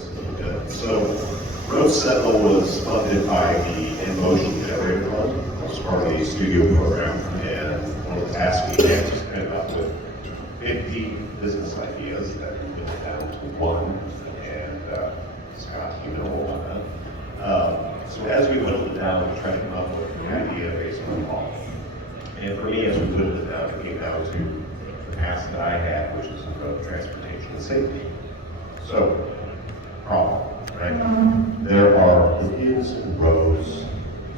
this a little bit. So, Road Sentinel was funded by the In Motion Generator Fund. It was part of the studio program, and one of the tasks we had was kind of up with 50 business ideas that we put it down to one, and Scott, you know all about that. So as we whittled it down, we tried to come up with an idea based on the model. And for me, as we whittled it down, it came down to the task that I had, which is road transportation and safety. So, problem, right? There are bridges and roads,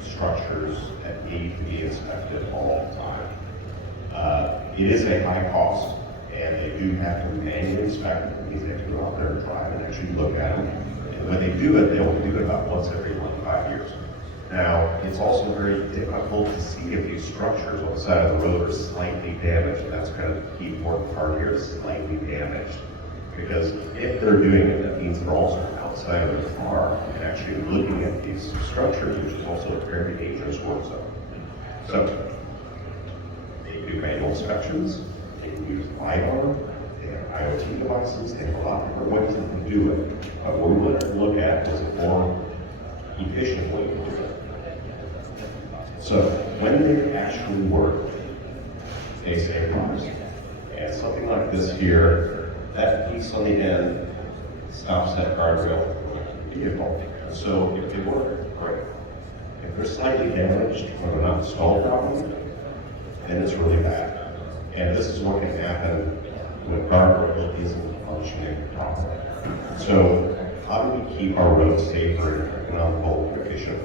structures that need to be inspected all the time. It is a high cost, and they do have to manually inspect it. It means they have to go out there and drive and actually look at them. And when they do it, they only do it about once every 5 years. Now, it's also very difficult to see if these structures on the side of the road are slightly damaged. And that's kind of the key important part here, is slightly damaged. Because if they're doing it, that means they're also outside of the car and actually looking at these structures, which is also a very dangerous work zone. So, they do manual inspections, they can use LiDAR, they have IoT devices, they have a lot of different ways that they do it. But what we wanted to look at was a more efficient way to do it. So, when they actually work, they save lives. And something like this here, that piece on the end stops that guardrail vehicle. So if they work, great. If they're slightly damaged or they're not installed properly, then it's really bad. And this is what can happen when guardrail isn't functioning properly. So how do we keep our roads safer and economical and efficient?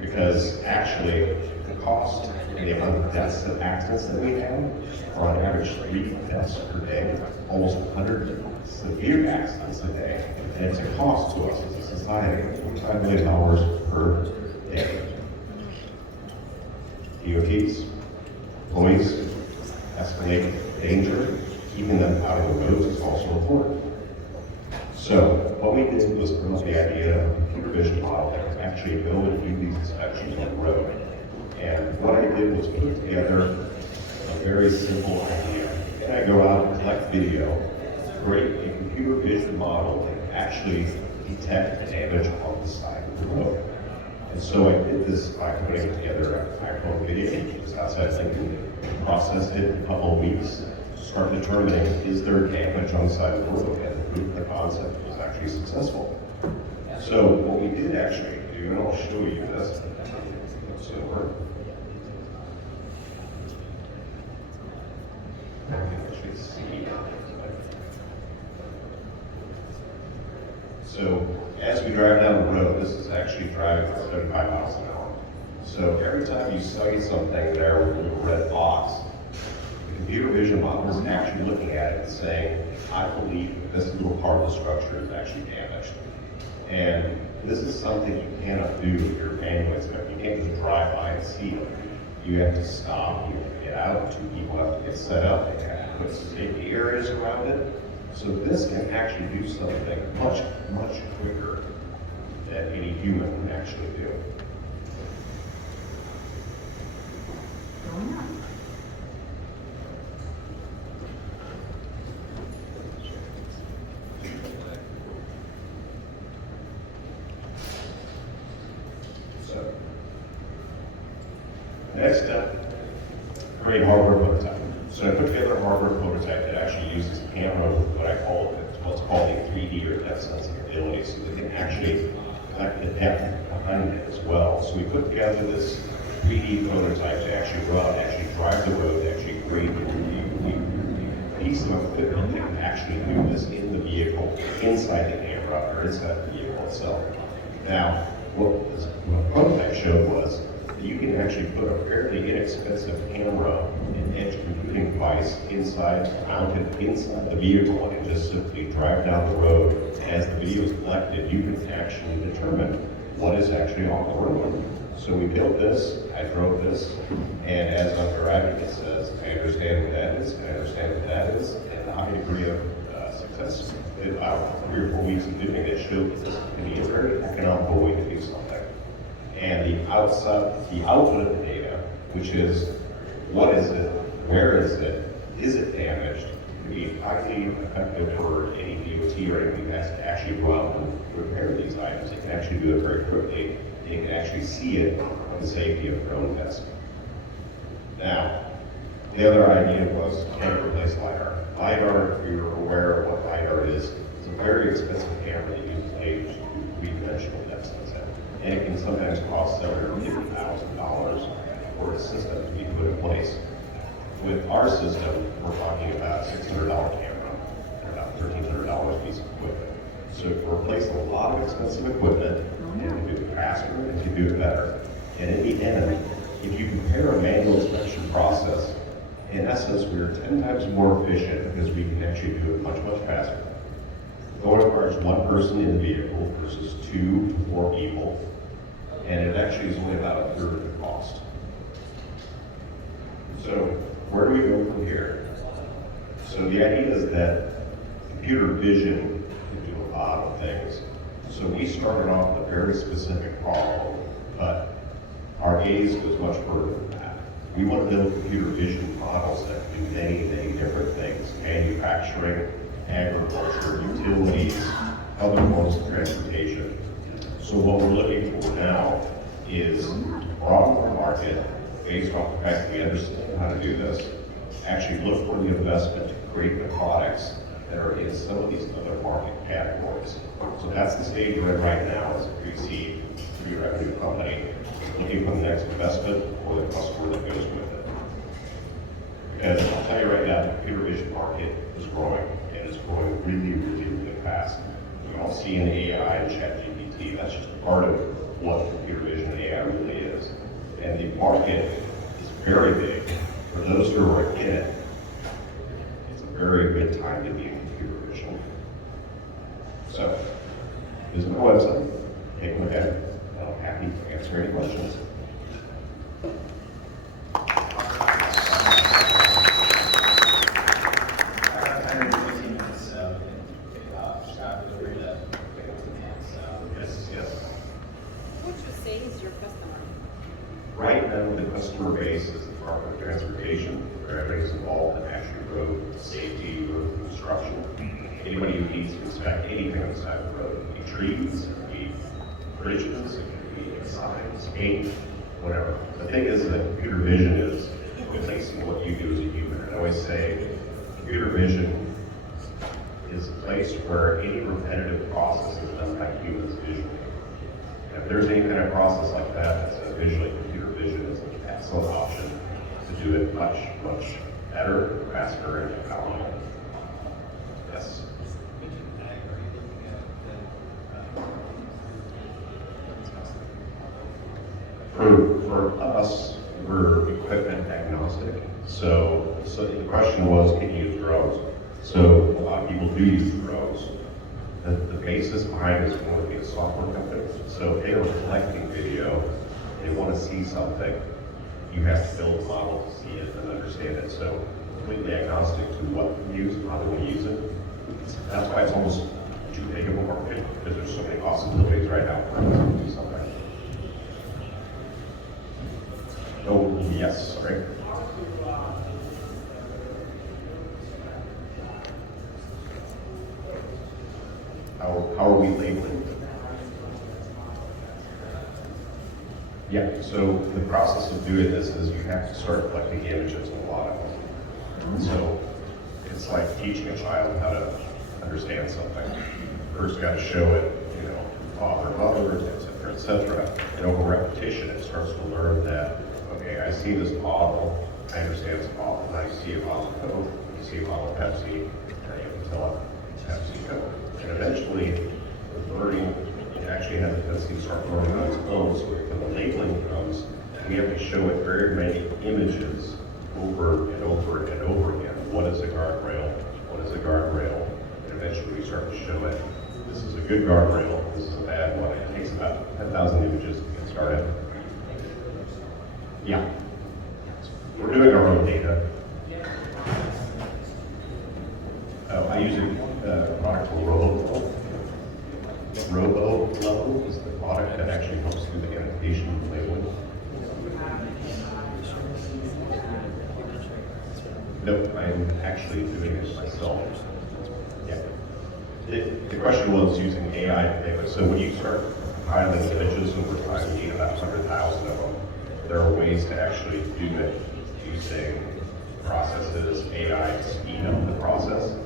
Because actually, the cost and the amount of deaths and accidents that we have are on average 3 deaths per day, almost 100 severe accidents a day. And it's a cost to us as a society, $25 million per day. DOTs, employees, escalate danger, keeping them out of the roads is also important. So what we did was bring up the idea of a computer vision model that could actually go and do these inspections on the road. And what I did was put together a very simple idea. And I go out and collect video, create a computer vision model that actually detect damage on the side of the road. And so I did this by putting together a iPhone video, which was outside thinking, processed it in a couple of weeks, start determining is there damage on the side of the road, and the proof of the concept was actually successful. So what we did actually do, and I'll show you this, so we're actually see. So as we drive down the road, this is actually driving for 75 miles an hour. So every time you see something there with a little red box, the computer vision model is actually looking at it and saying, I believe that this little part of the structure is actually damaged. And this is something you cannot do if you're manually inspecting. You can't just drive by and see it. You have to stop, you have to get out, 2 people have to get set up, they have to put safety areas around it. So this can actually do something much, much quicker than any human can actually do. So, next step, create hardware prototype. So I put together a hardware prototype that actually uses a camera with what I call what's called a 3D or depth sensing ability, so they can actually collect the depth behind it as well. So we put together this 3D prototype to actually go out and actually drive the road, to actually create the piece of equipment that can actually do this in the vehicle, inside the camera, or inside the vehicle itself. Now, what the prototype showed was that you can actually put a fairly inexpensive camera and edge computing device mounted inside the vehicle, and just simply drive down the road. As the video is collected, you can actually determine what is actually on the road. So we built this, I drove this, and as I'm driving, it says, I understand what that is, I understand what that is, and a high degree of success. About 3 or 4 weeks of doing it showed that this can be a very economical way to do something. And the output of the data, which is what is it, where is it damaged, can be highly effective for any DOT DOT or anything has to actually go out and repair these items. They can actually do it very quickly. They can actually see it on the safety of drone testing. Now, the other idea was, can it replace LiDAR? LiDAR, if you're aware of what LiDAR is, it's a very expensive camera that uses lasers to do three-dimensional depth sensing. And it can sometimes cost $750,000 for a system to be put in place. With our system, we're talking about a $600 camera and about $1,300 piece of equipment. So it replaces a lot of expensive equipment, and it can do it faster, and it can do it better. And in the end, if you compare a manual inspection process, in essence, we are 10 times more efficient because we can actually do it much, much faster. It only requires one person in the vehicle versus 2 to 4 people, and it actually is only about a third of the cost. So where do we go from here? So the idea is that computer vision can do a lot of things. So we started off with a very specific problem, but our gaze goes much further than that. We want to build computer vision models that do many, many different things: manufacturing, agriculture, utilities, other forms of transportation. So what we're looking for now is to broaden the market based off the fact that we understand how to do this, actually look for the investment to create the products that are in some of these other market categories. So that's the stage we're in right now as a pre-seed, pre-revenue company, looking for the next investment or the customer that goes with it. Because I'll tell you right now, the computer vision market is growing, and it's growing really, really, really fast. We all see in AI and ChatGPT, that's just part of what computer vision and AI really is. And the market is very big. For those who are in it, it's a very good time to be in computer vision. So, this is my website. Take a look at it. I'm happy to answer any questions. Right now, the customer base is the Department of Transportation, where everybody's involved in actual road safety, road construction. Anybody who needs to inspect anything on the side of the road, it could be trees, it could be bridges, it could be signs, paint, whatever. The thing is that computer vision is replacing what you do as a human. And I always say computer vision is a place where any repetitive process is done by humans visually. And if there's any kind of process like that that's visually, computer vision is an excellent option to do it much, much better, faster, and powerful. Yes? For us, we're equipment agnostic. So the question was, can you use drones? So a lot of people do use drones. The basis behind it is going to be a software company. So if they are collecting video, they want to see something, you have to build a model to see it and understand it. So completely agnostic to what we use and how do we use it. That's why it's almost too big of a market, because there's so many possibilities right now for us to do something. Oh, yes, sorry. How are we labeling? Yeah, so the process of doing this is you have to start collecting images of a lot of them. So it's like teaching a child how to understand something. First got to show it, father, mother, et cetera. And over repetition, it starts to learn that, okay, I see this bottle, I understand this bottle, and I see a bottle of Coke, you see a bottle of Pepsi, and I can tell it Pepsi Coke. And eventually, the learning, it actually has a tendency to start learning on its own. So when the labeling comes, we have to show it very many images over and over and over again. What is a guardrail? What is a guardrail? And eventually we start to show it. This is a good guardrail. This is a bad one. It takes about 10,000 images to get started. Yeah. We're doing our own data. I use a product called RoboFlow. RoboFlow is the product that actually helps do the annotation and labeling. Nope, I'm actually doing it myself. Yeah. The question was using AI to pick it. So when you start compiling images over time, you need about 100,000 of them. There are ways to actually do it using processes, AI to speed up the process.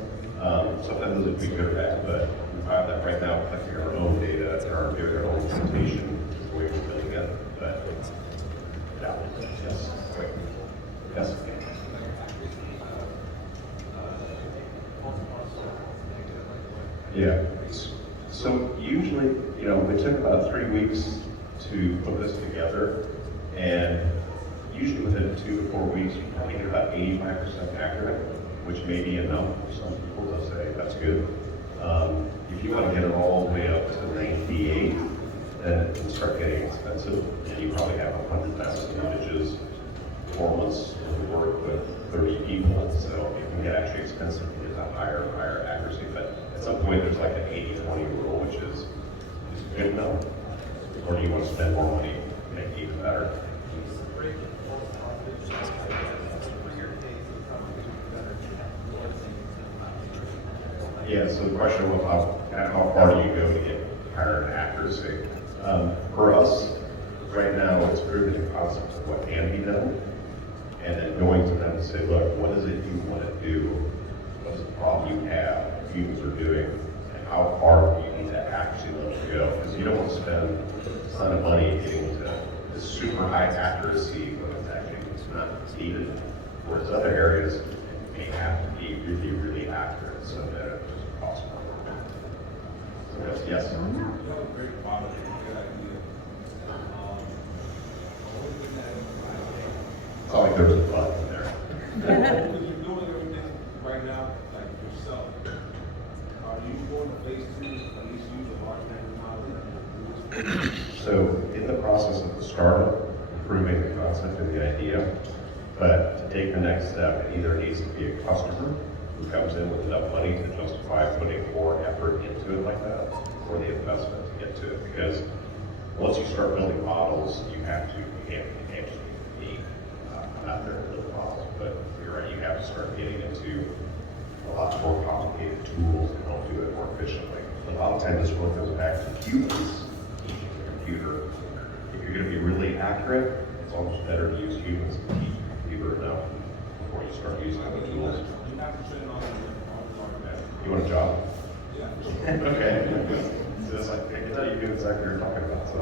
Sometimes those would be good or bad, but we find that right now, collecting our own data and our doing our own implementation is the way we're building it. But yeah, yes, wait, yes. Yeah. So usually, it took about 3 weeks to put this together, and usually within 2 to 4 weeks, you probably get about 85% accurate, which may be enough. Some people will say that's good. If you want to get it all the way up to 98, then it can start getting expensive. And you probably have 100,000 images, performance, and work with 30 people, so it can get actually expensive to get that higher and higher accuracy. But at some point, there's like an 80-20 rule, which is good enough. Or do you want to spend more money to make it even better? Yeah, so the question was how far do you go to get higher in accuracy? For us, right now, it's proving the concept of what can be done, and then going to them and say, look, what is it you want to do? What's the problem you have, humans are doing, and how far do you need that accuracy level to go? Because you don't want to spend a ton of money getting to this super high accuracy when it's actually not needed. Whereas other areas may have to be really, really accurate so that it just costs more. So yes. It's not like there was a bug in there. Because you're doing everything right now, like yourself. Are you going to phase 2 at least use a large language model? So in the process of the startup, improving the concept and the idea, but to take the next step, it either needs to be a customer who comes in with enough money to justify putting more effort into it like that, or the investment to get to it. Because once you start building models, you can't just be out there and build models. But you're right, you have to start getting into a lot more complicated tools that help do it more efficiently. A lot of times this work goes back to humans teaching the computer. If you're going to be really accurate, it's almost better to use humans to teach the computer enough before you start using other tools. You want a job? Yeah. Okay. So it's like, I can tell you exactly what you're talking about. So,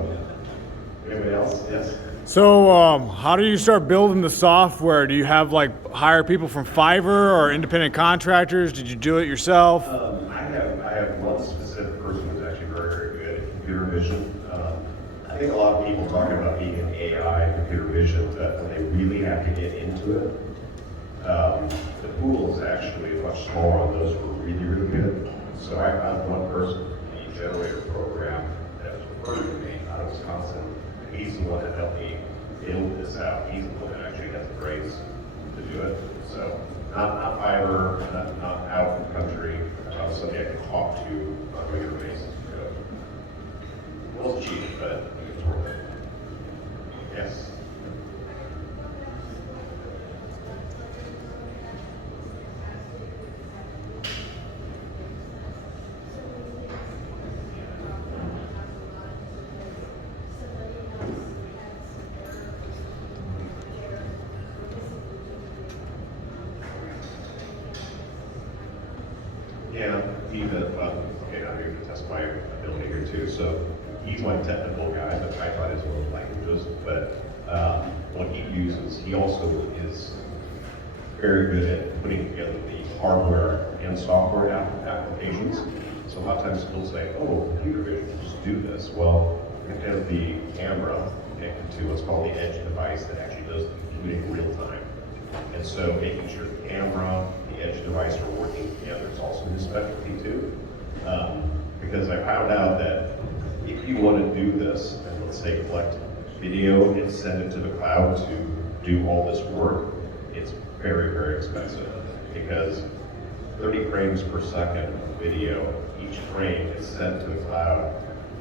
anybody else? Yes. So, how do you start building the software? Do you have hire people from Fiverr or independent contractors? Did you do it yourself? I have one specific person who's actually very, very good at computer vision. I think a lot of people talk about being in AI and computer vision, but when they really have to get into it, the pool is actually much smaller on those who are really, really good. So I found one person, the generator program, that was referred to me out of Wisconsin. He's the one that helped me build this out. He's the one that actually has the brains to do it. So not Fiverr, not out in the country, somebody I can talk to on a regular basis. It was cheap, but it's worth it. Yes. Yeah, okay, now you're going to test my ability here too. So he's my technical guy, but I taught his own languages. But what he uses, he also is very good at putting together the hardware and software applications. So a lot of times people say, oh, computer vision, just do this. Well, you have to have the camera connected to what's called the edge device that actually does the computing real time. And so making sure the camera, the edge device are working together is also his specialty too. Because I found out that if you want to do this, and let's say collect video and send it to the cloud to do all this work, it's very, very expensive. Because 30 frames per second video, each frame is sent to the cloud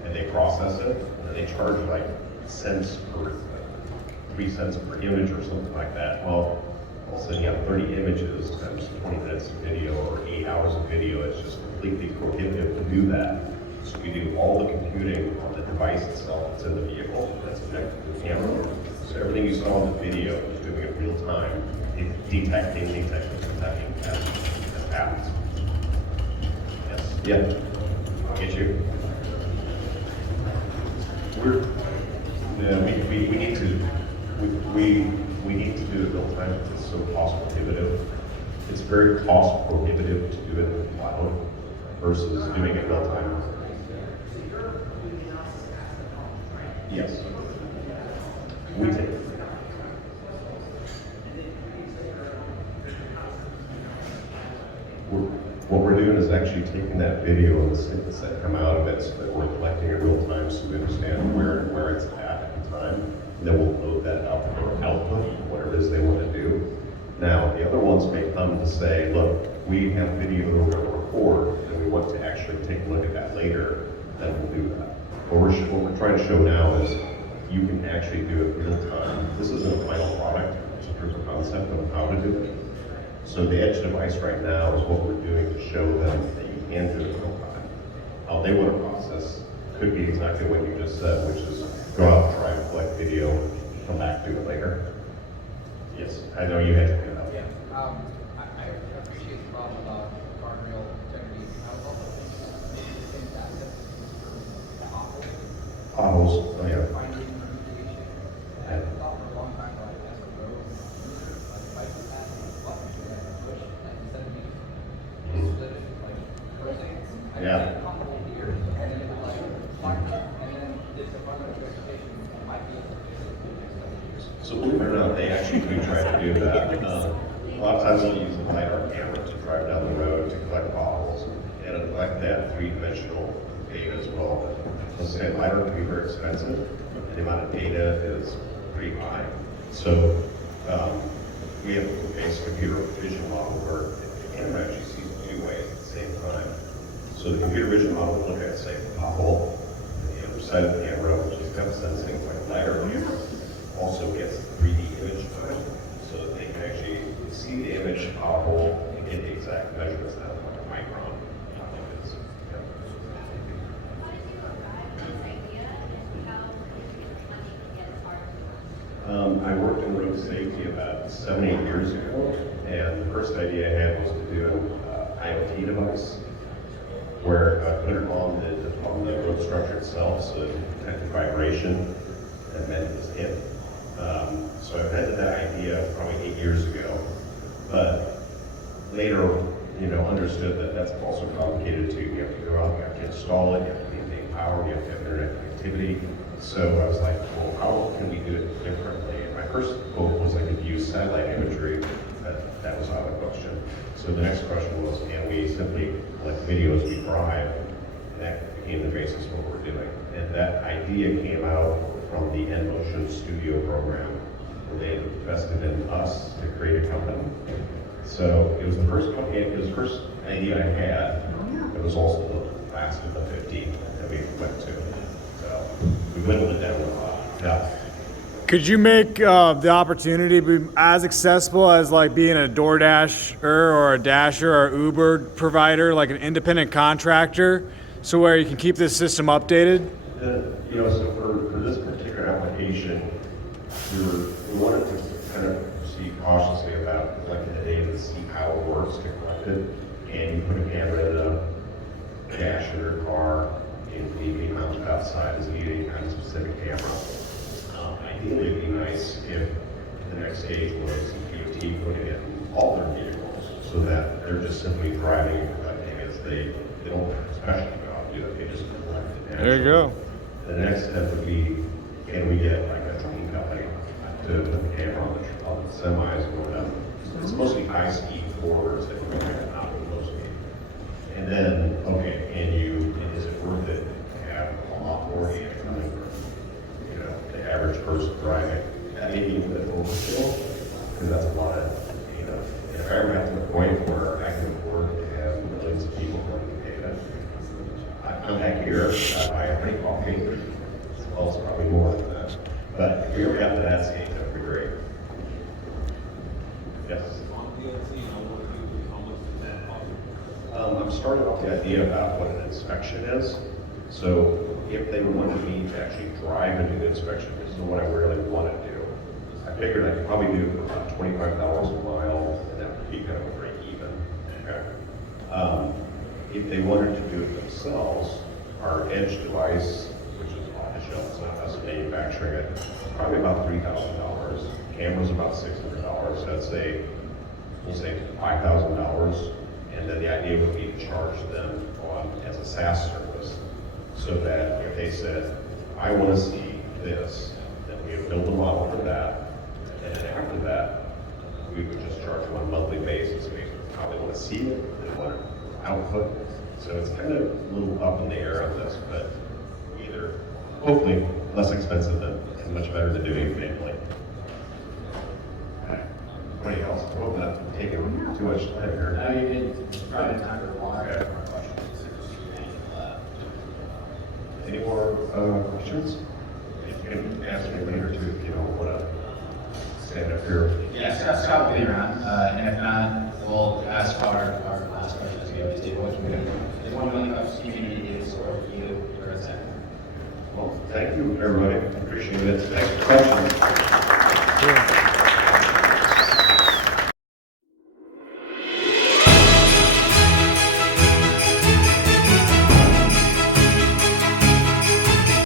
and they process it, and they charge like cents per 3 cents per image or something like that. Well, all of a sudden you have 30 images times 20 minutes of video or 8 hours of video. It's just completely prohibitive to do that. So we do all the computing on the device itself that's in the vehicle, that's connected to the camera. So everything you saw in the video is doing it real time, detecting as happens. Yes, yeah, I'll get you. We need to, we need to do it real time because it's so cost prohibitive. It's very cost prohibitive to do it in the cloud versus doing it real time. Yes. We take. What we're doing is actually taking that video and the snippets that come out of it so that we're collecting it real time so we understand where it's at the time. And then we'll load that up for output, whatever it is they want to do. Now, the other ones may come to say, look, we have video that we're going to record and we want to actually take a look at that later, then we'll do that. What we're trying to show now is you can actually do it real time. This isn't a final product, it's a proof of concept of how to do it. So the edge device right now is what we're doing to show them that you can do it real time. How they want to process could be exactly what you just said, which is go out, try and collect video, come back, do it later. Yes, I know you had your hand up. Yeah, I appreciate the problem about guardrail integrity. I was also thinking the same concept for the Potholes, oh yeah. finding mitigation. I thought for a long time about as a road, like bike path, button to like push, like instead of being split it, like cursing. I Yeah. did a pothole here, and then it was like, fine, and then this environmental verification might be able to fix it in the next couple of years. So believe it or not, they actually do try to do that. A lot of times they'll use a LiDAR camera to drive down the road to collect potholes and it'll collect that three-dimensional data as well. But let's say LiDAR can be very expensive and the amount of data is pretty high. So we have a basic computer vision model where the camera actually sees two ways at the same time. So the computer vision model will look at, say, a pothole, the other side of the camera, which is depth sensing like LiDAR camera, also gets a 3D image of it, so that they can actually see the image pothole and get the exact measurements down to like a micron. Like this. Yeah. I worked in road safety about 7, 8 years ago, and the first idea I had was to do an IoT device where I put it on the road structure itself, so it detected vibration and meant it was hit. So I had that idea probably 8 years ago, but later, understood that that's also complicated too. You have to go out, you have to install it, you have to maintain power, you have to have internet connectivity. So I was like, well, how can we do it differently? And my first hope was I could use satellite imagery, but that was out of the question. So the next question was, can we simply collect video as we drive? And that became the basis of what we're doing. And that idea came out from the N-Motion Studio program, where they invested in us to create a company. So it was the first company, it was the first idea I had. It was also the last of the 50 that we went to. So we whittled it down a lot. Yeah. Could you make the opportunity be as accessible as like being a DoorDasher or a Dasher or Uber provider, like an independent contractor, so where you can keep this system updated? So for this particular application, we wanted to kind of proceed cautiously about collecting the data to see how it works to collect it. And you put a camera in a dash in your car, and be mounted outside as needed, any kind of specific camera. Ideally, it'd be nice if the next stage was DOT putting it in all their vehicles, so that they're just simply driving and collecting as they don't especially go out and do it, they just collect it. There you go. The next step would be, can we get like a trucking company to put the camera on the semis or whatever? It's mostly high-speed forwards that we're going to not low speed. And then, okay, is it worth it to have a lot more data coming from, the average person driving? That may be a bit overkill, because that's a lot of, if I ever got to the point where I can afford to have millions of people collecting data, I'm back here, I buy a free coffee. Well, it's probably more than that. But if we ever got to that stage, that would be great. Yes. on DLC, and I want to do how much does that cost? I'm starting off the idea about what an inspection is. So if they wanted me to actually drive and do the inspection, this is what I really want to do. I figured I could probably do about $25 a mile, and that would be kind of a break even. Okay. If they wanted to do it themselves, our edge device, which is off the shelf, it's not us manufacturing it, probably about $3,000. Camera's about $600. So I'd say, we'll say $5,000. And then the idea would be to charge them on as a SaaS service, so that if they said, I want to see this, then we would build a model for that. And then after that, we would just charge them on a monthly basis based on how they want to see it, they want to output. So it's kind of a little up in the air on this, but either, hopefully, less expensive and much better than doing it manually. Anybody else? I hope not taking too much time here. No, you did probably time for water. Okay. Questions. Any more questions? You can ask me later too if you don't want to stand up here. Yeah, Scott will be around, and if not, we'll ask our last question as we always do. Is 1 Million Cups community is for you or is that? Well, thank you, everybody. Appreciate it. Next question.